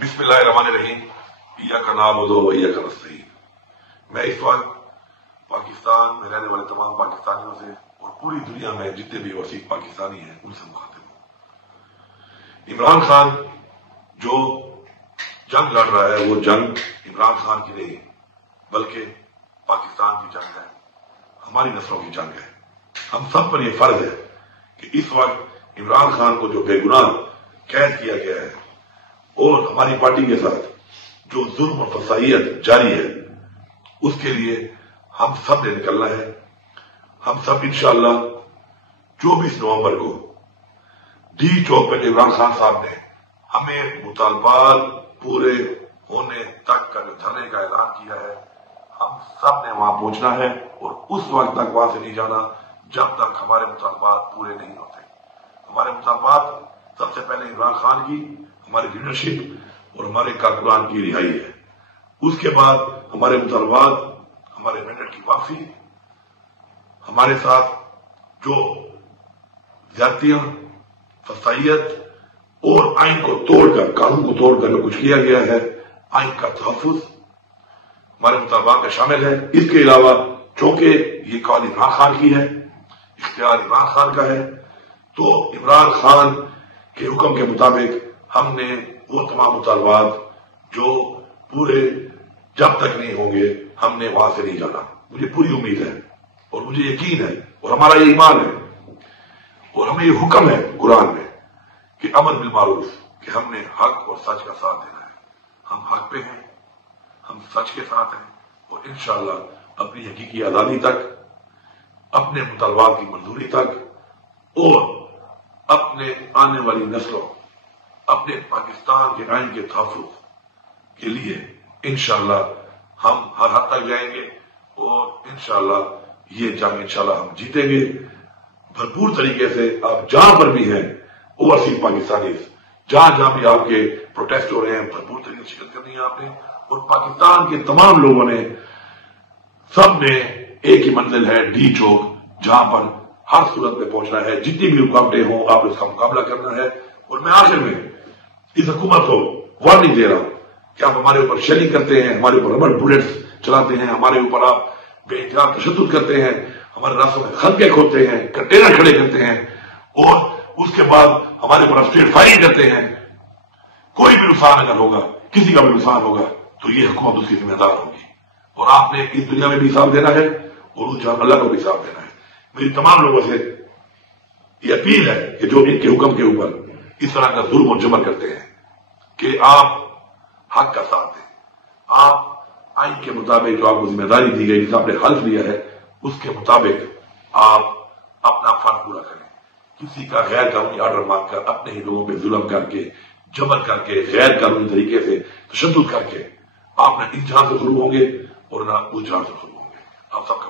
बिस्मिल्लाहिर्रहमानिर्रहीम। इय्याका नअबुदु व इय्याका नस्तईन। मैं इस वक्त पाकिस्तान में रहने वाले तमाम पाकिस्तानियों से और पूरी दुनिया में जितने भी वसीक पाकिस्तानी हैं उनसे मुखातिब हूं। इमरान खान जो जंग लड़ रहा है वो जंग इमरान खान की नहीं बल्कि पाकिस्तान की जंग है, हमारी नस्लों की जंग है। हम सब पर यह फर्ज है कि इस वक्त इमरान खान को जो बेगुनाह कैद किया गया है और हमारी पार्टी के साथ जो जुल्म और फसाइयत जारी है उसके लिए हम सब ने निकलना है। हम सब इंशाअल्लाह 24 नवंबर को डी चौक पर इमरान खान साहब ने हमें मुतालबात पूरे होने तक का जो धरने का ऐलान किया है, हम सब ने वहां पहुंचना है और उस वक्त तक वहां से नहीं जाना जब तक हमारे मुतालबात पूरे नहीं होते। हमारे मुतालबात सबसे पहले इमरान खान की, हमारी लीडरशिप और हमारे कारकुनान की रिहाई है। उसके बाद हमारे मुतालबात, हमारे मेंढक की वापसी, हमारे साथ जो ज्यादतियां, फसाइयत और आइन को तोड़कर, कानून को तोड़कर जो कुछ किया गया है, आइन का तहफ्फुज हमारे मुतालबात में शामिल है। इसके अलावा चूंकि ये कॉल इमरान खान की है, इख्तियार इमरान खान का है, तो इमरान खान के हुक्म के मुताबिक हमने वो तमाम मुतालबात जो पूरे जब तक नहीं होंगे हमने वहां से नहीं जाना। मुझे पूरी उम्मीद है और मुझे यकीन है और हमारा ये ईमान है और हमें ये हुक्म है कुरान में कि अमर बिल मारूफ, कि हमने हक और सच का साथ देना है। हम हक पे हैं, हम सच के साथ हैं और इंशाअल्लाह अपनी हकीकी आजादी तक, अपने मुतालबात की मंजूरी तक और अपने आने वाली नस्लों, अपने पाकिस्तान के आइन के तहफ्फुज के लिए इंशाअल्लाह हम हर हद तक जाएंगे और इंशाअल्लाह ये जंग इंशाअल्लाह हम जीतेंगे भरपूर तरीके से। आप जहां पर भी हैं ओवरसीज पाकिस्तानी, जहां जहां भी आपके प्रोटेस्ट हो रहे हैं, भरपूर तरीके से शिरकत करनी है आपने। और पाकिस्तान के तमाम लोगों ने, सब ने एक ही मंजिल है डी चौक, जहां पर हर सूरत में पहुंचना है। जितनी भी रुकावटें हों आपने उसका मुकाबला करना है। और मैं आखिर में इस हुकूमत को वार्निंग दे रहा हूं कि आप हमारे ऊपर शेलिंग करते हैं, हमारे ऊपर रबड़ बुलेट्स चलाते हैं, हमारे ऊपर आप बेइंतहा तशद्दुद करते हैं, हमारे रास्तों में खंदके खोदते हैं, कंटेनर खड़े करते हैं और उसके बाद हमारे ऊपर स्ट्रेट फायरिंग करते हैं। कोई भी नुकसान अगर होगा, किसी का भी नुकसान होगा तो ये हुकूमत उसकी जिम्मेदार होगी और आपने इस दुनिया में भी हिसाब देना है और उस जहां अल्लाह को भी हिसाब देना है। मेरी तमाम लोगों से ये अपील है कि जो इनके हुक्म के ऊपर इस तरह का जुल्म और जबर करते हैं कि आप हक का साथ दें, आप आइन के मुताबिक जो आपको जिम्मेदारी दी गई, जिसे आपने हल्फ लिया है, उसके मुताबिक आप अपना फर्ज पूरा करें। किसी का गैर कानूनी ऑर्डर मांगकर, अपने ही लोगों पर जुल्म करके, जबर करके, गैर कानूनी तरीके से तशद्दुद करके आप न इस जहां से शुरू होंगे और न उस जहां से शुरू होंगे। आप सबका